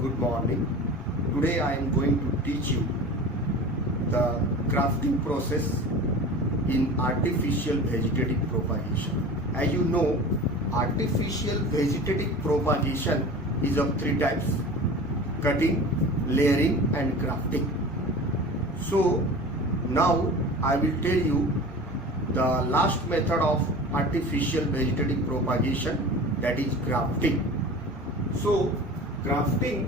Good morning. Today I am going to teach you the grafting process in artificial vegetative propagation. As you know, artificial vegetative propagation is of three types: cutting, layering and grafting. So now I will tell you the last method of artificial vegetative propagation, that is grafting. So grafting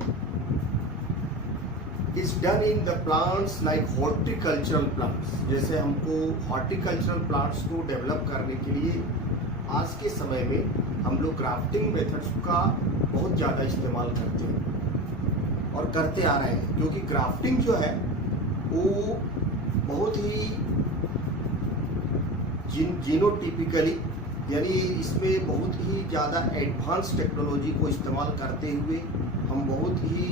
is done in the plants like horticultural plants. जैसे हमको horticultural plants को develop करने के लिए आज के समय में हम लोग ग्राफ्टिंग मेथड्स का बहुत ज़्यादा इस्तेमाल करते हैं और करते आ रहे हैं, क्योंकि ग्राफ्टिंग जो है वो बहुत ही जीनोटिपिकली, यानी इसमें बहुत ही ज़्यादा एडवांस टेक्नोलॉजी को इस्तेमाल करते हुए हम बहुत ही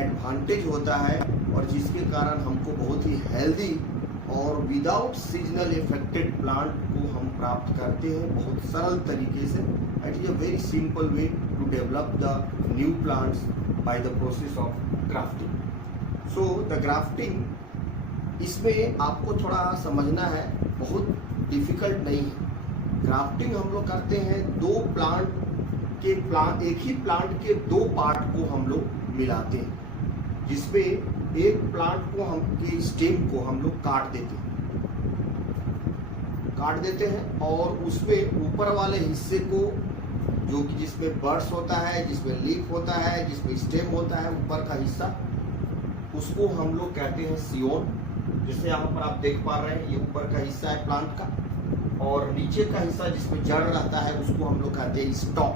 एडवांटेज होता है, और जिसके कारण हमको बहुत ही हेल्दी और विदाउट सीजनल इफेक्टेड प्लांट को हम प्राप्त करते हैं बहुत सरल तरीके से. It is a very simple way to develop the new plants by the process of grafting. So the grafting, इसमें आपको थोड़ा समझना है, बहुत डिफिकल्ट नहीं है. ग्राफ्टिंग हम लोग करते हैं एक ही प्लांट के दो पार्ट को हम लोग मिलाते हैं, जिसमें एक प्लांट को हम के स्टेम को हम लोग काट देते हैं और उसमें ऊपर वाले हिस्से को, जो कि जिसमें बर्ड्स होता है, जिसमें लीफ होता है, जिसमें स्टेम होता है, ऊपर का हिस्सा, उसको हम लोग कहते हैं सियोन. जैसे यहाँ पर आप देख पा रहे हैं, ये ऊपर का हिस्सा है प्लांट का, और नीचे का हिस्सा जिसमें जड़ रहता है उसको हम लोग कहते हैं स्टॉक,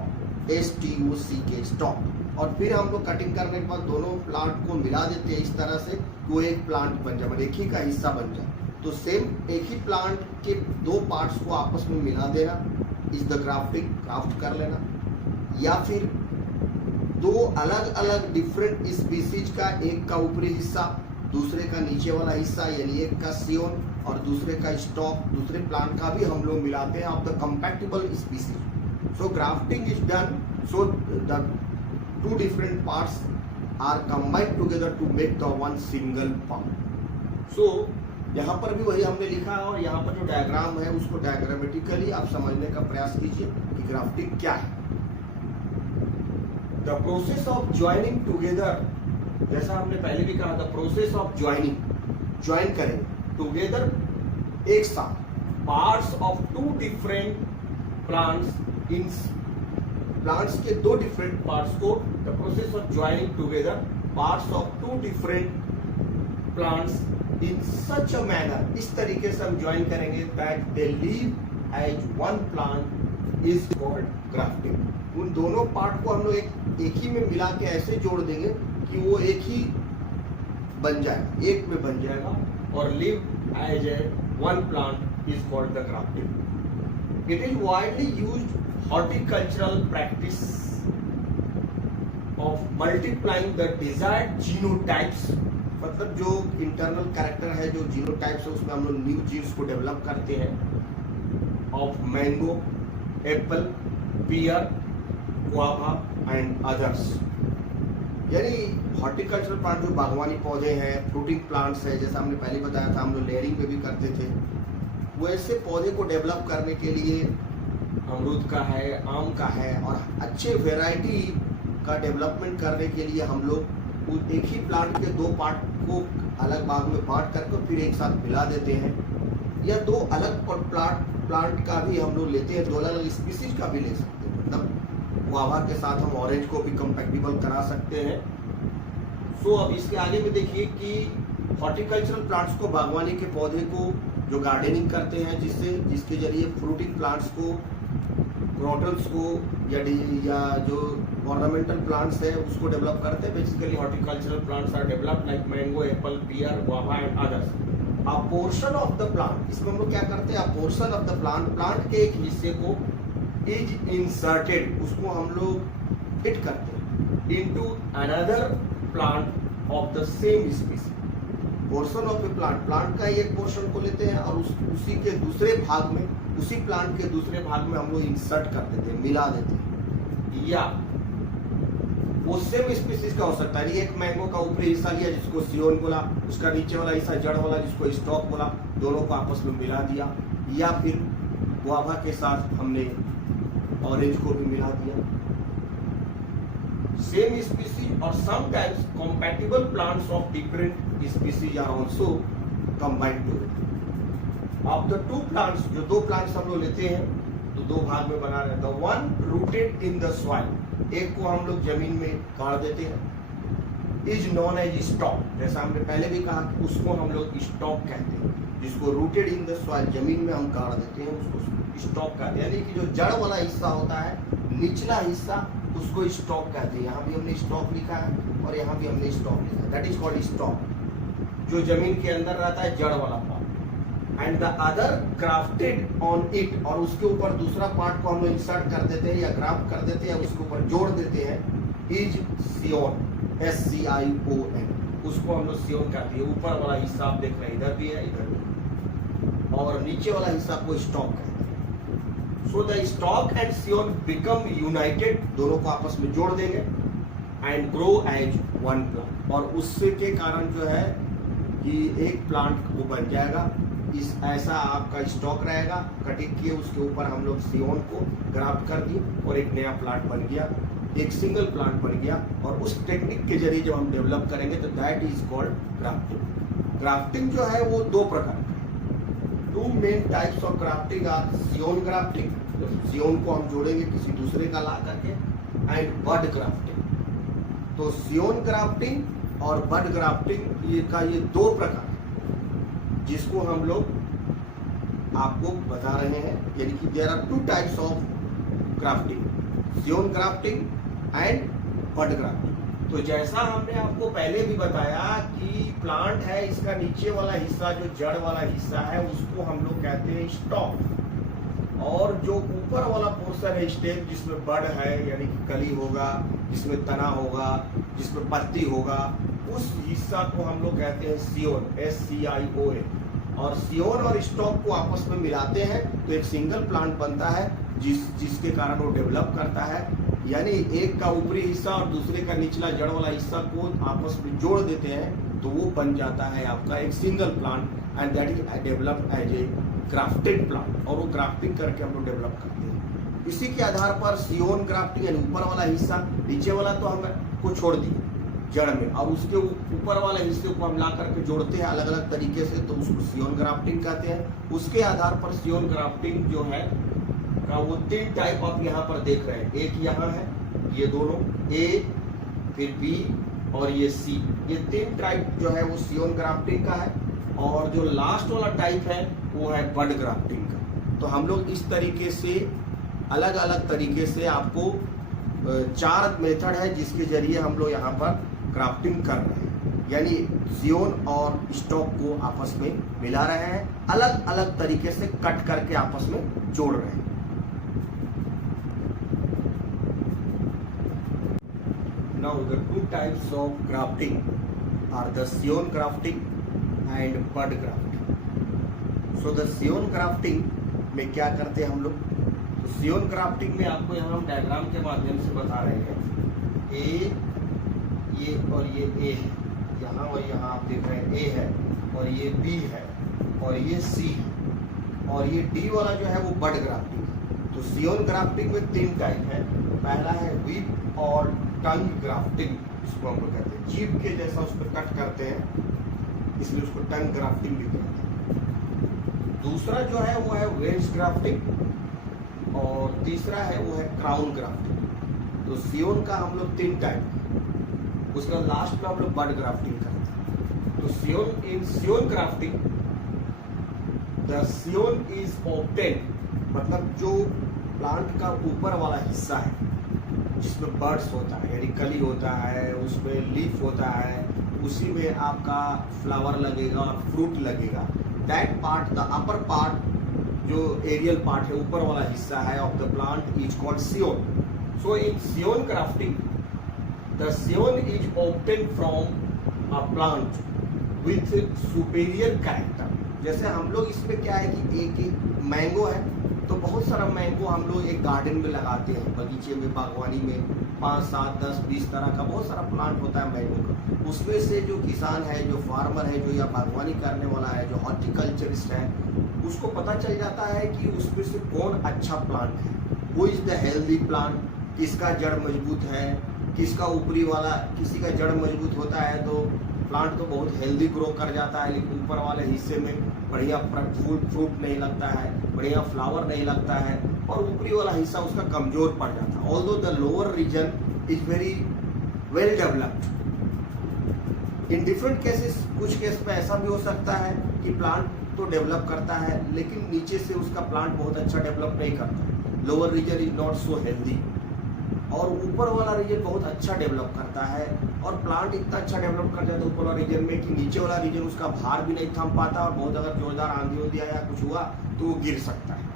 STOCK, स्टॉक. और फिर हम लोग कटिंग करने के बाद दोनों प्लांट को मिला देते हैं इस तरह से कि वो एक प्लांट बन जाए, मतलब एक ही का हिस्सा बन जाए. तो सेम एक ही प्लांट के दो पार्ट्स को आपस में मिला देना इज द ग्राफ्टिंग, ग्राफ्ट कर लेना. या फिर दो अलग अलग डिफरेंट स्पीसीज का, एक का ऊपरी हिस्सा, दूसरे का नीचे वाला हिस्सा, यानी एक का सियोन और दूसरे का स्टॉक, दूसरे प्लांट का भी हम लोग मिलाते हैं of the compatible species. So grafting is done so the two different parts are combined together to make the one single part. So यहाँ पर भी वही हमने लिखा है, और यहाँ पर जो डायग्राम है उसको डायग्रामेटिकली आप समझने का प्रयास कीजिए कि ग्राफ्टिंग क्या है. The process of joining together, जैसा हमने पहले भी कहा, the process of joining, join करें टुगेदर, एक साथ, parts of two different plants इन प्लांट्स के दो डिफरेंट पार्ट्स को, the process of joining together parts of two different plants in such a manner, इस तरीके से हम ज्वाइन करेंगे that they leave as one plant is called grafting. उन दोनों पार्ट को हम लोग एक ही में मिला के ऐसे जोड़ देंगे कि वो एक ही बन जाएगा, एक में बन जाएगा, और live as a one plant is called the grafting. It is widely used horticultural practice of multiplying the desired genotypes, मतलब जो इंटरनल कैरेक्टर है, जो जीनोटाइप्स है, उसमें हम लोग न्यू जीन्स को डेवलप करते हैं of mango, apple, pear, guava and others. यानी हॉर्टिकल्चरल प्लांट जो बागवानी पौधे हैं, फ्रूटिंग प्लांट्स है, जैसा हमने पहले बताया था, हम लोग लेयरिंग पे भी करते थे, वैसे पौधे को डेवलप करने के लिए अमरूद का है, आम का है, और अच्छे वैरायटी का डेवलपमेंट करने के लिए हम लोग एक ही प्लांट के दो पार्ट को अलग भाग में बांट करके फिर एक साथ मिला देते हैं, या दो अलग प्लांट का भी हम लोग लेते हैं, दो अलग अलग स्पीसीज का भी ले सकते हैं. मतलब गुआवा के साथ हम ऑरेंज को भी कंपैटिबल करा सकते हैं. सो अब इसके आगे में देखिए कि हॉर्टिकल्चरल प्लांट्स को, बागवानी के पौधे को जो गार्डनिंग करते हैं, जिसके जरिए फ्रूटिंग प्लांट्स को, क्रॉटन्स को, या जो ऑर्नामेंटल प्लांट्स है उसको डेवलप करते हैं. Basically horticultural plants are developed like mango, apple, pear, guava and others. A portion of the plant, इसमें हम लोग क्या करते हैं, a portion of the plant के एक हिस्से को इज इंसर्टेड, उसको हम लोग फिट करते हैं into another plant of the same species. Portion of A plant का एक पोर्शन को लेते हैं और उसी के दूसरे भाग में, उसी प्लांट के दूसरे भाग में हम लोग इंसर्ट कर देते हैं, मिला देते हैं, या वो सेम स्पीसीज का हो सकता है। एक मैंगो का ऊपरी हिस्सा लिया जिसको सियोन बोला, उसका नीचे वाला हिस्सा जड़ वाला जिसको स्टॉक बोला, दोनों को आपस में मिला दिया। या फिर गुआवा के साथ हमने ऑरेंज को भी मिला दिया। सेम स्पीसीज और sometimes compatible plants of different species are also combined together. Of the two plants, जो दो प्लांट्स हम लोग लेते हैं तो दो भाग में बना रहे हैं। The one rooted in the soil, एक को हम लोग जमीन में गाड़ देते हैं, इज नॉन एज स्टॉक। जैसा हमने पहले भी कहा कि उसको हम लोग स्टॉक कहते हैं, जिसको रूटेड इन द सॉइल जमीन में हम गाड़ देते हैं उसको स्टॉक कहते हैं। यानी कि जो जड़ वाला हिस्सा होता है, निचला हिस्सा, उसको स्टॉक कहते हैं। यहाँ भी हमने स्टॉक लिखा है और यहाँ भी हमने स्टॉक लिखा है, दैट इज कॉल्ड स्टॉक, जो जमीन के अंदर रहता है, जड़ वाला part. And the other grafted on it, और उसके ऊपर दूसरा पार्ट को हम लोग इंसर्ट कर देते हैं या ग्राफ्ट कर देते हैं, उसके ऊपर जोड़ देते हैं, इज सियोन, SCION, उसको हम लोग सियोन कहते हैं। ऊपर वाला हिस्सा आप देख रहे हैं, इधर भी है इधर भी, और नीचे वाला हिस्सा को स्टॉक कहते हैं। So the stock and scion become united, दोनों को आपस में जोड़ देंगे, and grow as one plant, और उससे के कारण जो है कि एक प्लांट वो बन जाएगा। इस ऐसा आपका स्टॉक रहेगा, कटिंग किए उसके ऊपर हम लोग सियोन को ग्राफ्ट कर दिए और एक नया प्लांट बन गया, एक सिंगल प्लांट बन गया। और उस टेक्निक के जरिए जब हम डेवलप करेंगे तो that is called grafting. Grafting जो है वो दो प्रकार का है। Two main types of grafting are scion grafting, scion को हम जोड़ेंगे किसी दूसरे का ला करके, एंड बड ग्राफ्टिंग। तो सियोन ग्राफ्टिंग और बड ग्राफ्टिंग ये दो प्रकार जिसको हम लोग आपको बता रहे हैं। यानी कि there are two types of grafting, scion grafting and bud grafting. तो जैसा हमने आपको पहले भी बताया कि प्लांट है, इसका नीचे वाला हिस्सा जो जड़ वाला हिस्सा है उसको हम लोग कहते हैं स्टॉक, और जो ऊपर वाला पोर्शन है स्टेम, जिसमें बड है यानी कि कली होगा, जिसमें तना होगा, जिसमें पत्ती होगा, उस हिस्सा को हम लोग कहते हैं सियोन, SCION। और सियोन और स्टॉक को आपस में मिलाते हैं तो एक सिंगल प्लांट बनता है, जिसके कारण वो डेवलप करता है। यानी एक का ऊपरी हिस्सा और दूसरे का निचला जड़ वाला हिस्सा को आपस में जोड़ देते हैं तो वो बन जाता है आपका एक single plant, and that is developed as a grafted plant. और वो ग्राफ्टिंग करके हम लोग डेवलप करते हैं। इसी के आधार पर सियोन ग्राफ्टिंग यानी ऊपर वाला हिस्सा, नीचे वाला तो हम को छोड़ दिए जड़ में, और उसके ऊपर वाले हिस्से को हम ला करके जोड़ते हैं अलग अलग तरीके से, तो उसको सियोन ग्राफ्टिंग कहते हैं। उसके आधार पर सियोन ग्राफ्टिंग जो है का वो तीन टाइप आप यहाँ पर देख रहे हैं। एक यहाँ है, ये दोनों A, फिर B और ये C, ये तीन टाइप जो है वो सियोन ग्राफ्टिंग का है। और जो लास्ट वाला टाइप है वो है बड ग्राफ्टिंग का। तो हम लोग इस तरीके से अलग अलग तरीके से आपको 4 मेथड है जिसके जरिए हम लोग यहाँ पर ग्राफ्टिंग कर रहे हैं, यानी सियोन और स्टॉक को आपस में मिला रहे हैं, अलग अलग तरीके से कट करके आपस में जोड़ रहे हैं। Now the two types of grafting are the siyon grafting and bud grafting. So the siyon grafting में क्या करते हैं हम लोग, तो सियोन ग्राफ्टिंग में आपको यहाँ हम डायग्राम के माध्यम से बता रहे हैं। ए, ये और ये ए है, यहाँ और यहाँ आप देख रहे हैं ए है, और ये बी है, और ये सी है, और ये डी वाला जो है वो बड ग्राफ्टिंग है। तो सियोन ग्राफ्टिंग में 3 टाइप है। पहला है व्हीप और टंग ग्राफ्टिंग, इसको हम लोग कहते हैं, जीभ के जैसा उस पर कट करते हैं, इसलिए उसको टंग ग्राफ्टिंग भी कहते हैं। दूसरा जो है वो है वेज ग्राफ्टिंग, और तीसरा है वो है क्राउन ग्राफ्टिंग। तो सियोन का हम लोग 3 टाइप, उसके बाद लास्ट में हम लोग बड ग्राफ्टिंग करते हैं। तो सियोन, इन scion grafting the scion is obtain, मतलब जो प्लांट का ऊपर वाला हिस्सा है जिसमें बर्ड्स होता है यानी कली होता है, उसमें लीफ होता है, उसी में आपका फ्लावर लगेगा और फ्रूट लगेगा, that part, the upper part जो एरियल पार्ट है, ऊपर वाला हिस्सा है of the plant is called scion. So in scion grafting the scion is obtained from a plant with superior character. जैसे हम लोग इसमें क्या है कि एक मैंगो है तो बहुत सारा मैंगो हम लोग एक गार्डन में लगाते हैं, बगीचे में, बागवानी में 5, 7, 10, 20 तरह का बहुत सारा प्लांट होता है मैंगो का। उसमें से जो किसान है, जो फार्मर है, जो या बागवानी करने वाला है, जो हॉर्टिकल्चरिस्ट है, उसको पता चल जाता है कि उसमें से कौन अच्छा प्लांट है, वो इज द हेल्दी प्लांट, किसका जड़ मजबूत है, किसका ऊपरी वाला, किसी का जड़ मजबूत होता है तो प्लांट तो बहुत हेल्दी ग्रो कर जाता है, लेकिन ऊपर वाले हिस्से में बढ़िया फ्रूट नहीं लगता है, बढ़िया फ्लावर नहीं लगता है, और ऊपरी वाला हिस्सा उसका कमजोर पड़ जाता है। Although the lower region is very well developed. In different cases, कुछ केस में ऐसा भी हो सकता है कि प्लांट तो डेवलप करता है लेकिन नीचे से उसका प्लांट बहुत अच्छा डेवलप नहीं करता, lower region is not so healthy, और ऊपर वाला रीजन बहुत अच्छा डेवलप करता है, और प्लांट इतना अच्छा डेवलप कर जाता है ऊपर वाला रीजन में कि नीचे वाला रीजन उसका भार भी नहीं थाम पाता, और बहुत अगर जोरदार आंधी उंधी या कुछ हुआ तो वो गिर सकता है।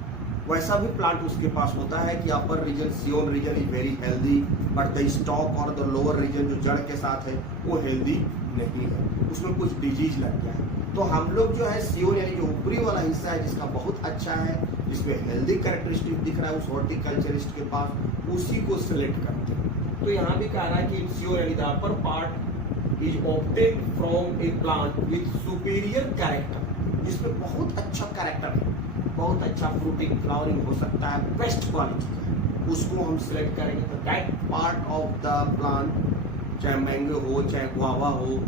वैसा भी प्लांट उसके पास होता है कि upper region, scion region is very healthy, but the stock और द लोअर रीजन जो जड़ के साथ है वो हेल्दी नहीं है, उसमें कुछ डिजीज लग गया है। तो हम लोग जो है सियोन यानी जो ऊपरी वाला हिस्सा है जिसका बहुत अच्छा है, जिसमें हेल्दी कैरेक्टरिस्टिक दिख रहा है उस हॉर्टिकल्चरिस्ट के पास, उसी को सिलेक्ट करते हैं। तो यहाँ भी कह रहा है कि इन सियोन यानी the upper part is obtained from a plant with superior character, जिसमें बहुत अच्छा कैरेक्टर है, बहुत अच्छा फ्रूटिंग फ्लावरिंग हो सकता है, बेस्ट क्वालिटी का, उसको हम सिलेक्ट करेंगे। तो that part of the plant, चाहे मैंगो हो, चाहे गुआवा हो,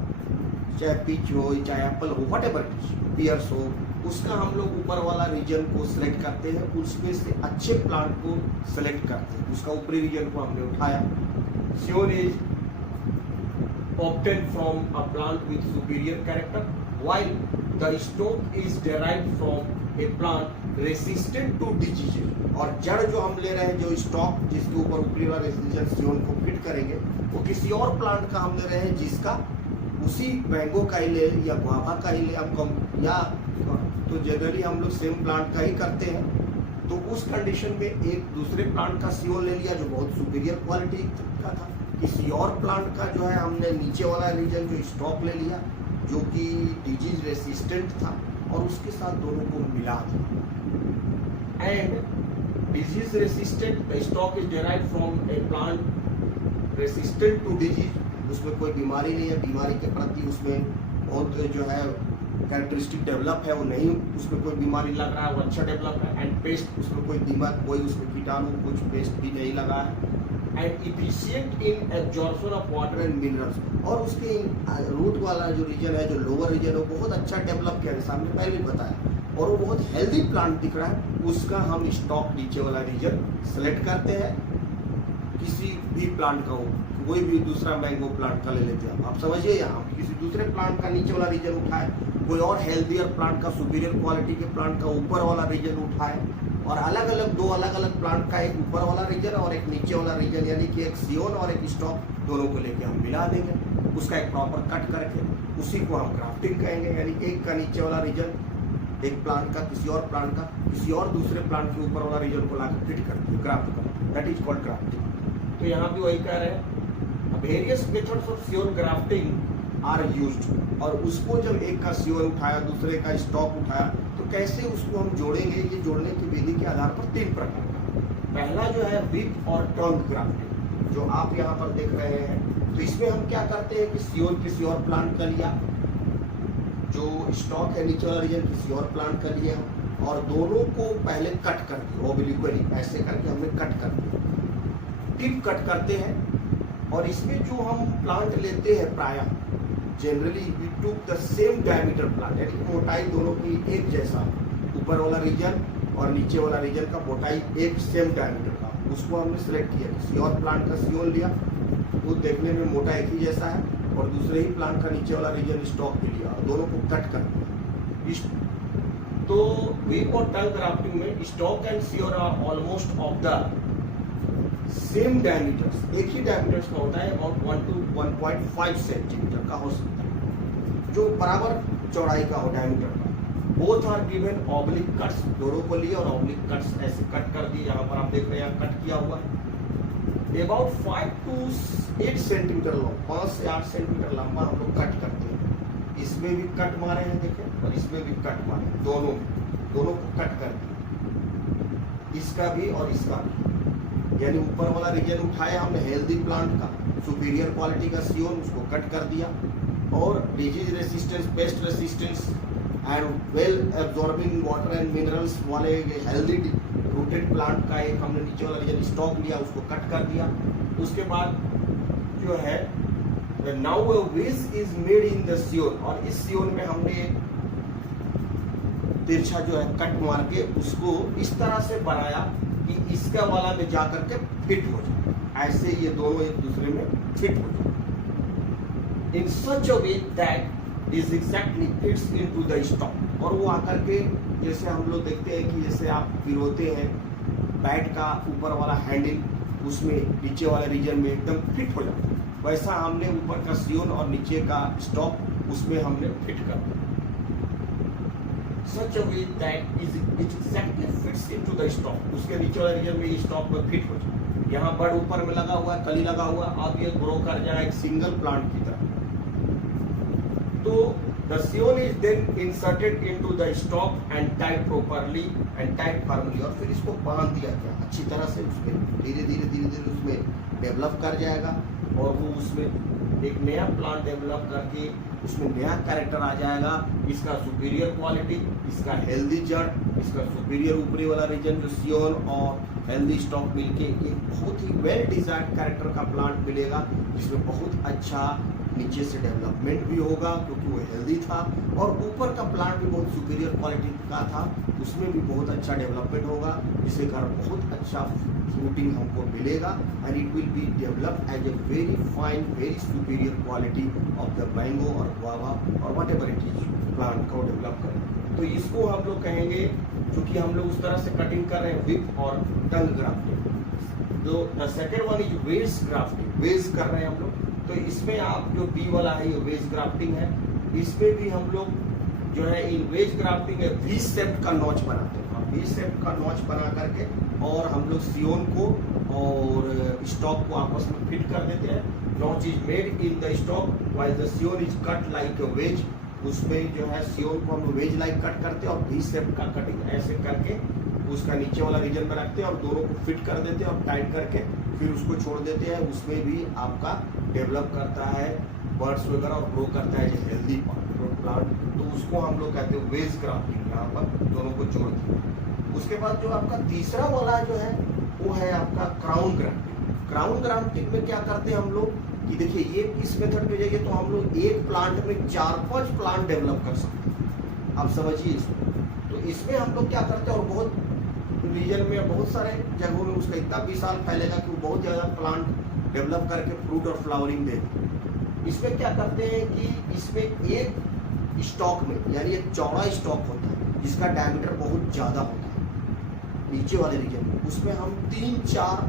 चाहे पीच हो, चाहे एप्पल हो, व्हाटएवर इट इज, पियर्स हो, उसका हम लोग ऊपर वाला रीजन को सिलेक्ट करते हैं, उसमें से अच्छे प्लांट को सिलेक्ट करते हैं, उसका ऊपरी रीजन को हमने उठाया। सियोन is obtained from a plant with superior character, while the stock is derived from a plant resistant to diseases, और जड़ जो हम ले रहे हैं, जो स्टॉक जिसके ऊपर ऊपरी वाला रेसिस्टेंस सियोन को फिट करेंगे, वो किसी और प्लांट का हम ले रहे हैं जिसका उसी मैंगो का ही ले या गुआवा का ही ले, हम या तो जनरली हम लोग सेम प्लांट का ही करते हैं। तो उस कंडीशन में एक दूसरे प्लांट का सियोन ले लिया जो बहुत सुपीरियर क्वालिटी का था, किसी और प्लांट का जो है हमने नीचे वाला रीजन जो स्टॉक ले लिया जो कि डिजीज रेसिस्टेंट था, और उसके साथ दोनों को मिला दिया। And disease resistant stock is derived from a plant resistant to disease, उसमें कोई बीमारी नहीं है, बीमारी के प्रति उसमें बहुत जो है कैरेक्टरिस्टिक डेवलप है, वो नहीं, उसमें कोई बीमारी लग रहा है, वो अच्छा डेवलप है। एंड पेस्ट, उसमें कोई दीमक, कोई उसमें कीटाणु, कुछ पेस्ट भी नहीं लगा है। And efficient in absorption of water and minerals, और उसके रूट वाला जो रीजन है, जो लोअर रीजन है, वो बहुत अच्छा डेवलप किया है, सामने पहले बताया, और वो बहुत हेल्दी प्लांट दिख रहा है, उसका हम स्टॉक नीचे वाला रीजन सेलेक्ट करते हैं। किसी भी प्लांट का हो, कोई भी दूसरा मैंगो प्लांट का ले लेते हैं, आप समझिए, यहाँ किसी दूसरे प्लांट का नीचे वाला रीजन उठाए, कोई और हेल्दियर प्लांट का, सुपीरियर क्वालिटी के प्लांट का ऊपर वाला रीजन उठाए, और अलग अलग दो अलग अलग प्लांट का एक ऊपर वाला रीजन और एक नीचे वाला रीजन, यानी कि एक सियोन और एक स्टॉक, दोनों को लेके हम मिला देंगे, उसका एक प्रॉपर कट करके उसी को हम ग्राफ्टिंग कहेंगे। यानी एक का नीचे वाला रीजन एक प्लांट का किसी और प्लांट का किसी और दूसरे प्लांट के ऊपर वाला रीजन को लाकर फिट करके ग्राफ्ट करते, दैट इज कॉल्ड ग्राफ्टिंग। तो यहाँ भी वही कह रहे हैं, various methods of scion grafting are used, और उसको जब एक का सियोन उठाया, दूसरे का स्टॉक उठाया, तो कैसे उसको हम जोड़ेंगे, ये जोड़ने की विधि के आधार पर 3 प्रकार का। पहला जो है विप और टर्न ग्राफ्टिंग, जो आप यहाँ पर देख रहे हैं। तो इसमें हम क्या करते हैं कि सियोन किसी और प्लांट का लिया, जो स्टॉक है नीचे वाला रीजन किसी और प्लांट का लिया, और दोनों को पहले कट कर दिया, ओब्लिक्वली ऐसे करके हमने कट कर दिया, टिप कट करते हैं। और इसमें जो हम प्लांट लेते हैं प्रायः generally we took the same diameter plant, यानी मोटाई दोनों की एक जैसा, ऊपर वाला रीजन और नीचे वाला रीजन का मोटाई एक सेम डायमीटर का, उसको हमने सेलेक्ट किया। किसी और प्लांट का सियोन लिया, वो देखने में मोटा एक ही जैसा है, और दूसरे ही प्लांट का नीचे वाला रीजन स्टॉक भी लिया, और दोनों को कट कर दिया। तो वीप और टंग ग्राफ्टिंग में stock and scion are almost of the same diameters, एक ही डायमीटर्स का होता है, अबाउट 1 to 1.5 सेंटीमीटर का हो सकता है, जो बराबर चौड़ाई का हो डायमीटर का। Both are given oblique cuts, दोनों को लिए और ऑब्लिक कट्स ऐसे कट कर दिए, यहाँ पर आप देख रहे हैं कट किया हुआ है। अबाउट 5 to 8 सेंटीमीटर लॉन्ग, 5 से 8 सेंटीमीटर लंबा हम लोग कट करते हैं। इसमें भी कट मारे हैं देखें, और इसमें भी कट मारे, दोनों को कट कर दिए। इसका भी और इसका भी, यानी ऊपर वाला रीजन उठाया हमने हेल्दी प्लांट का, सुपीरियर क्वालिटी का सियोन, उसको कट कर दिया, और disease resistance, paste resistance and well absorbing water and minerals वाले हेल्दी रूटेड प्लांट का एक हमने नीचे वाला रीजन स्टॉक लिया, उसको कट कर दिया। उसके बाद जो है now a wedge is made in the scion, और इस सियोन में हमने तिरछा जो है कट मार के उसको इस तरह से बनाया कि इसका वाला में जाकर के फिट हो जाए, ऐसे ये दोनों एक दूसरे में फिट हो जाए in such a way that is exactly fits into the stock. और वो आकर के जैसे हम लोग देखते हैं कि जैसे आप पिरोते हैं बैट का ऊपर वाला हैंडल, उसमें नीचे वाले रीजन में एकदम फिट हो जाता है, वैसा हमने ऊपर का सियोन और नीचे का स्टॉक उसमें हमने फिट कर दिया। Such a way that is it exactly fits into the stock, उसके नीचे वाले रीजन में ये स्टॉक में फिट हो जाए। यहाँ बड ऊपर में लगा हुआ है, कली लगा हुआ, अब ये ग्रो कर जाएगा एक सिंगल प्लांट की तरह। तो the sione is then inserted into the stalk and tied properly and tied firmly, और फिर इसको बांध दिया गया अच्छी तरह से, उसमें धीरे धीरे उसमें डेवलप कर जाएगा, और वो उसमें एक नया प्लांट डेवलप करके उसमें नया कैरेक्टर आ जाएगा। इसका सुपीरियर क्वालिटी, इसका हेल्दी जड़, इसका सुपीरियर ऊपरी वाला रीजन जो सियोन और हेल्दी स्टॉक मिलके एक बहुत ही वेल डिजाइन कैरेक्टर का प्लांट मिलेगा, जिसमें बहुत अच्छा नीचे से डेवलपमेंट भी होगा क्योंकि वो हेल्दी था, और ऊपर का प्लांट भी बहुत सुपीरियर क्वालिटी का था, उसमें भी बहुत अच्छा डेवलपमेंट होगा, जिससे घर बहुत अच्छा फ्रूटिंग हमको मिलेगा, and it will be develop as a very fine very superior quality of the mango और गुआवा और whatever it is plant को डेवलप करें। तो इसको हम लोग कहेंगे, क्योंकि हम लोग उस तरह से कटिंग कर रहे हैं विप और टंग ग्राफ्टिंग। तो the second one is wedge grafting, wedge कर रहे हैं हम लोग। तो इसमें आप जो बी वाला है ये वेज ग्राफ्टिंग है, इसमें भी हम लोग जो है इन वेज ग्राफ्टिंग में वी शेप का नॉच बनाते हैं, वी शेप का नॉच बना करके और हम लोग सियोन को और स्टॉक को आपस में फिट कर देते हैं। Notch is made in the stock while the scion is cut like a wedge, उसमें जो है सियोन को हम वेज लाइक कट करते हैं और वी शेप का कटिंग ऐसे करके उसका नीचे वाला रीजन में रखते हैं और दोनों को फिट कर देते हैं और टाइट करके फिर उसको छोड़ देते हैं। उसमें भी आपका डेवलप करता है बर्ड्स वगैरह और ग्रो करता है जो हेल्दी प्लांट, तो उसको हम लोग कहते हैं वेज ग्राफ्टिंग। यहाँ पर दोनों को जोड़ दिया। उसके बाद जो आपका तीसरा वाला जो है वो है आपका क्राउन ग्राफ्टिंग। क्राउन ग्राफ्टिंग में क्या करते हैं हम लोग कि देखिए ये इस मेथड पे जाइए तो हम लोग एक प्लांट में 4-5 प्लांट डेवलप कर सकते हैं, आप समझिए इसको। तो इसमें हम लोग क्या करते हैं और बहुत रीजन में बहुत सारे जगहों में उसका इतना विशाल फैलेगा कि वो बहुत ज़्यादा प्लांट डेवलप करके फ्रूट और फ्लावरिंग देते हैं। इसमें क्या करते हैं कि इसमें एक स्टॉक में यानी एक चौड़ा स्टॉक होता है जिसका डायमीटर बहुत ज़्यादा होता है नीचे वाले रीजन में, उसमें हम 3-4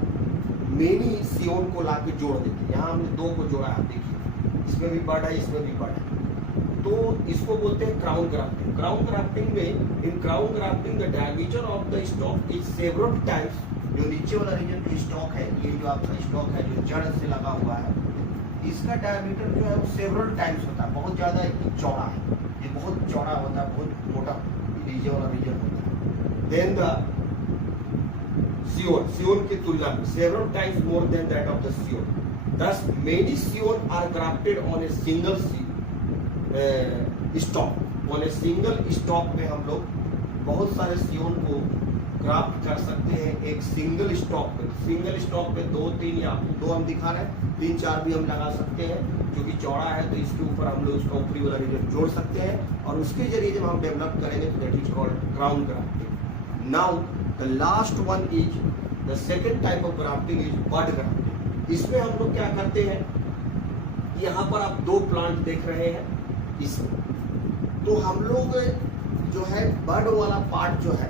मेनी सियोन को ला के जोड़ देते हैं। यहाँ हमने 2 को जोड़ा है, देखिए इसमें भी बर्ड है इसमें भी बर्ड है, तो इसको बोलते हैं क्राउन ग्राफ्टिंग। क्राउन ग्राफ्टिंग में in crown grafting the diameter of the stock is several times, जो नीचे वाला रीजन जो स्टॉक है, ये जो आपका स्टॉक है जो जड़ से लगा हुआ है, इसका डायमीटर जो है वो सेवरल टाइम्स होता है, बहुत ज़्यादा चौड़ा है, ये बहुत चौड़ा होता है, बहुत मोटा नीचे वाला रीजन होता है। देन द सियोन की तुलना में several times more than that of the scion. Thus many scion are grafted on a single stock. On a single stock में हम लोग बहुत सारे सियोन को ग्राफ्ट कर सकते हैं एक सिंगल स्टॉक पे। सिंगल स्टॉक पे 2-3 या 2 हम दिखा रहे हैं, 3-4 भी हम लगा सकते हैं, जो कि चौड़ा है तो इसके ऊपर हम लोग उसका ऊपरी वाला रीजन जोड़ सकते हैं और उसके जरिए जब हम डेवलप करेंगे तो that is called crown grafting. Now the last one is the second type of grafting is bud grafting. इसमें हम लोग क्या करते हैं, यहाँ पर आप 2 प्लांट देख रहे हैं इसमें, तो हम लोग जो है बड वाला पार्ट जो है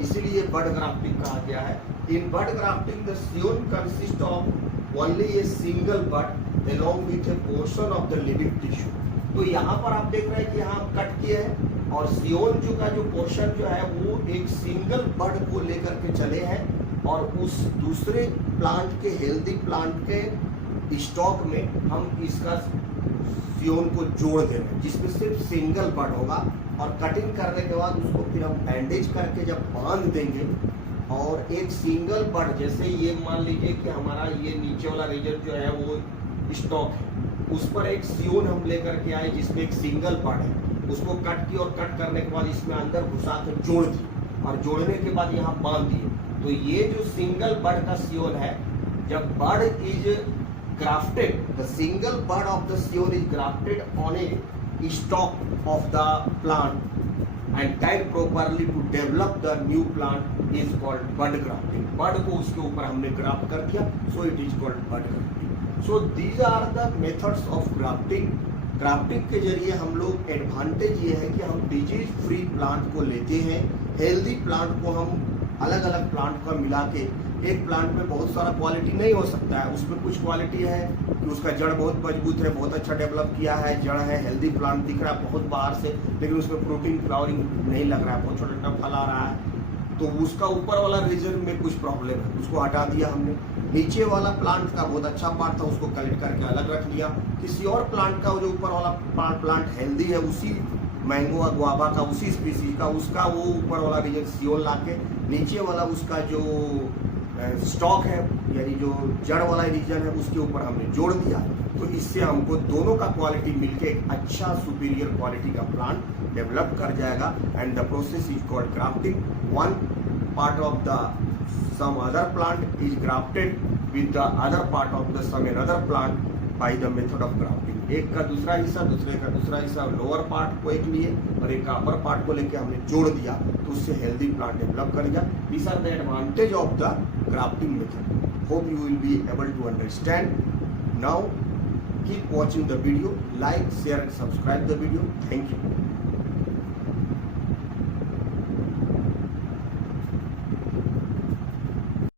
इसीलिए बड ग्राफ्टिंग कहा गया है। In bud grafting the scion consist of only a single bud along with a portion of the living tissue। तो यहाँ पर आप देख रहे हैं कि यहाँ कट किए हैं और सियोन जो का जो पोर्शन जो है वो एक सिंगल बड को लेकर के चले हैं और उस दूसरे प्लांट के हेल्दी प्लांट के स्टॉक में हम इसका सियोन को जोड़ दे रहे हैं जिसमें सिर्फ सिंगल बड होगा और कटिंग करने के बाद उसको फिर हम बैंडेज करके जब बांध देंगे और एक सिंगल बड, जैसे ये मान लीजिए कि हमारा ये नीचे वाला रीजन जो है वो स्टॉक है, उस पर एक सियोन हम लेकर के आए जिसमें एक सिंगल बड है, उसको कट किया और कट करने के बाद इसमें अंदर घुसा कर जोड़ दिए और जोड़ने के बाद यहाँ बांध दिए। तो ये जो सिंगल बड का सियोन है, जब bud is grafted, the single bud of the scion is grafted on a stock of the plant and tied properly to develop the new plant is called bud grafting. bud को उसके ऊपर हमने graft कर दिया, so it is called bud grafting. So these are the methods of grafting. Grafting के जरिए हम लोग एडवांटेज ये है कि हम डिजीज फ्री प्लांट को लेते हैं, हेल्दी प्लांट को हम अलग अलग प्लांट का मिला के, एक प्लांट में बहुत सारा क्वालिटी नहीं हो सकता है, उसमें कुछ क्वालिटी है कि उसका जड़ बहुत मजबूत है, बहुत अच्छा डेवलप किया है, जड़ है, हेल्दी प्लांट दिख रहा है बहुत बाहर से, लेकिन उसमें प्रोटीन फ्लावरिंग नहीं लग रहा है, बहुत छोटा छोटा फल आ रहा है, तो उसका ऊपर वाला रीजन में कुछ प्रॉब्लम है, उसको हटा दिया हमने। नीचे वाला प्लांट का बहुत अच्छा पार्ट था, उसको कलेक्ट करके अलग रख लिया। किसी और प्लांट का जो ऊपर वाला प्लांट हेल्दी है, उसी मैंगो और गुआवा का, उसी स्पीसीज का, उसका वो ऊपर वाला रीजन सियोन ला के नीचे वाला उसका जो स्टॉक है यानी जो जड़ वाला रीजन है उसके ऊपर हमने जोड़ दिया। तो इससे हमको दोनों का क्वालिटी मिलके एक अच्छा सुपीरियर क्वालिटी का प्लांट डेवलप कर जाएगा। And the process is called grafting. One part of the some other plant is grafted with the other part of the some other plant by the method of grafting. एक का दूसरा हिस्सा, दूसरे का दूसरा हिस्सा, लोअर पार्ट को एक लिए और एक का अपर पार्ट को लेके हमने जोड़ दिया, तो उससे हेल्दी प्लांट डेवलप करेगा। This are the advantage of the grafting method. Hope you will be able to understand. Now keep watching the video, like, share and subscribe the video. Thank you.